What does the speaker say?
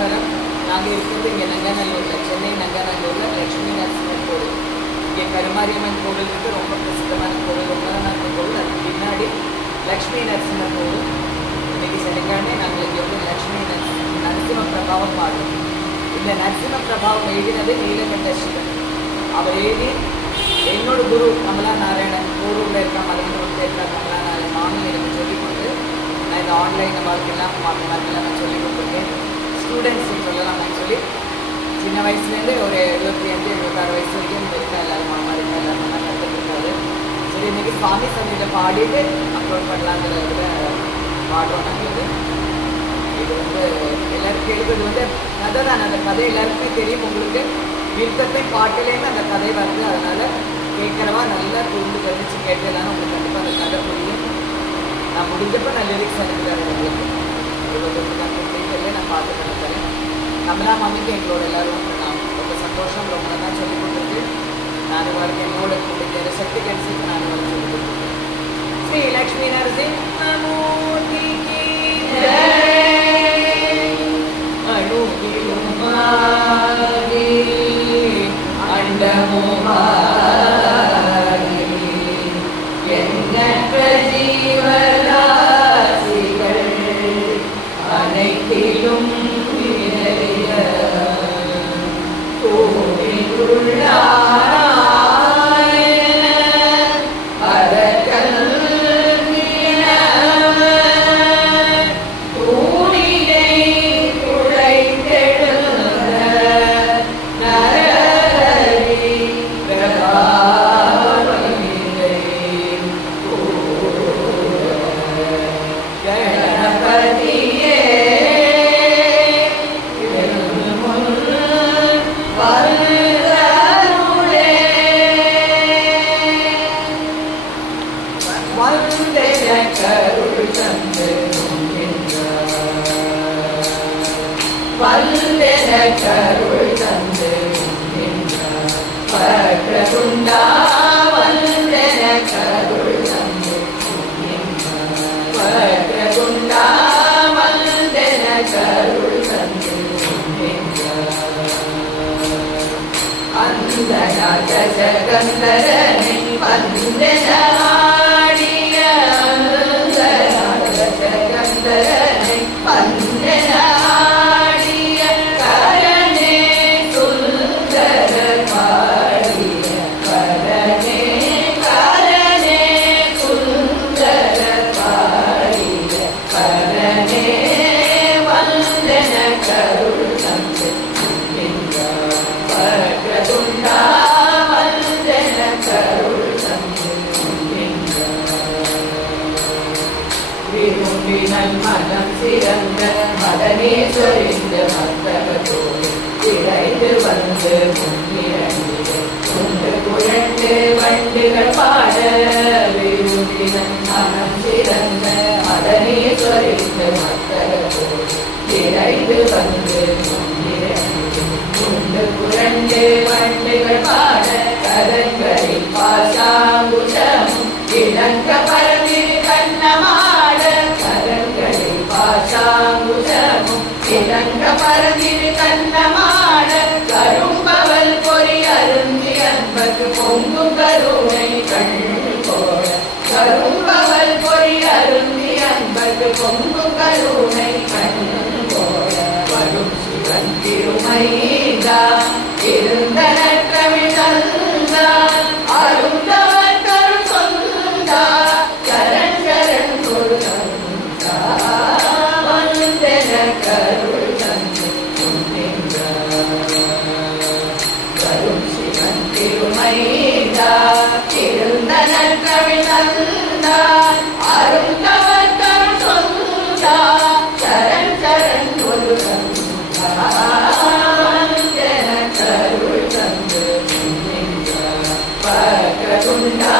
நமஸ்காரம். நாங்கள் இருக்கிறது இங்கே நங்கநல்லூரில், சென்னை நங்கநல்லூரில் லட்சுமி நரசிம்மன் கோவில். இங்கே கருமாரியம்மன் கோவில் இருக்குது, ரொம்ப பிரசித்தமான கோவில், உலகநாதன் கோவில். அதுக்கு பின்னாடி லக்ஷ்மி நரசிம்மன் கோவில். இன்றைக்கி சனிக்கிழமை நாங்கள் இங்கே வந்து லக்ஷ்மி நரசிம்ம பிரபாவம் பாடுறோம். இந்த நரசிம்ம பிரபாவம் எழுதினது நீலகண்ட சிவன். அவர் எழுதி என்னோட குரு கமலா நாராயணன், ஊரூரில் இருக்க மலையனூரில் இருக்க கமலா நாராயணன் மாமி எனக்கு சொல்லிக் கொடுத்து, நான் இந்த ஆன்லைன் வாழ்க்கையெல்லாம் மாதிரிலாம் நான் சொல்லிக் கொடுத்துருக்கேன். ஸ்டூடெண்ட்ஸ் சொல்லலாம் நான் சொல்லி சின்ன வயசுலேருந்து ஒரு 75 76 வயசு வரைக்கும் இருக்கா எல்லாரும் மாமா இருக்கா எல்லாரும் நல்லா கற்றுக்கிட்டாரு. சரி இன்றைக்கி சுவாமி சமையலில் பாடிட்டு அப்லோட் பண்ணலாங்கிறத பாடுறோம். நாங்கள் இது வந்து எல்லாரும் கேட்குறது வந்து கதை தான். அந்த கதை எல்லாருக்குமே தெரியும். உங்களுக்கு விருப்பத்தை பாட்டிலேருந்து அந்த கதை வருது. அதனால் கேட்குறவா நல்லா புரிந்து கழிச்சு கேட்டதானே உங்களுக்கு கண்டிப்பாக அந்த கதை புரியும். நான் முடிஞ்சப்போ நான் லிரிக்ஸ் அனுப்பிடுறேன் உங்களுக்கு. தெரியல நான் பார்த்து பண்ண தரேன். கமலா மாமிக்கு எங்களோட எல்லாரும் நான் ரொம்ப சந்தோஷம். ரொம்ப நல்லா சொல்லிக் கொடுத்துருக்கு. நான் வாழ்க்கை என்னோட முடிஞ்ச சக்தி கணிச்சுக்கு நான் சொல்லிக் கொடுத்துருக்கேன். ஸ்ரீ லக்ஷ்மி நரசிம்மூர்த்திக்கு எண்ணற்ற ஜீவராசிகள் அனைத்திலும் கருள் தந்து பற்றகுண்டா வந்தன கருள் தந்து பற்றகுண்டா வந்தன கருள் தந்து அந்த நாகசகந்தரனை வந்தன ஆடிய அந்த நாகசகந்தரனை வந்தன மனம் சிறந்த மதனேஸ்வரிந்த மத்தகத்தோடு இறைந்து வந்து முன்னிரண்டு உண்டு குழண்டு வண்டுகள் பாட விரும்பினன் மனம் சிறந்த மதனேஸ்வரிந்த மத்தகத்தோடு இறைந்து வந்து முன்னிரண்டு உண்டு குழண்டு வண்டுகள் பாட கரங்களில் பாசாங்குஷமும் இளங்க பரவி கண்ணமாட கரங்களில் பாசாங்குஷமும் இளங்க பரவி கண்ணமாட கரும்பவல் பொறி அருந்தி அன்பது பொங்கும் கருணை கண் போட கரும்பவல் பொறி அருந்தி அன்பது பொங்கும் கருணை கண் போட வரும் சிவன் திருமைதா இருந்தனற்றமிழ் தந்தார் அருந்தவர் கருள் சொந்தா சரண் சரண் ஒரு தந்தா வந்தன கருள் தந்து வரும் சிவன் திருமைதா இருந்தனற்றமிழ் தந்தார் அருந்தவர் கருள் சொந்தா சரண் சரண் ஒரு தந்தா கருள் தந்து பக்கருண்டா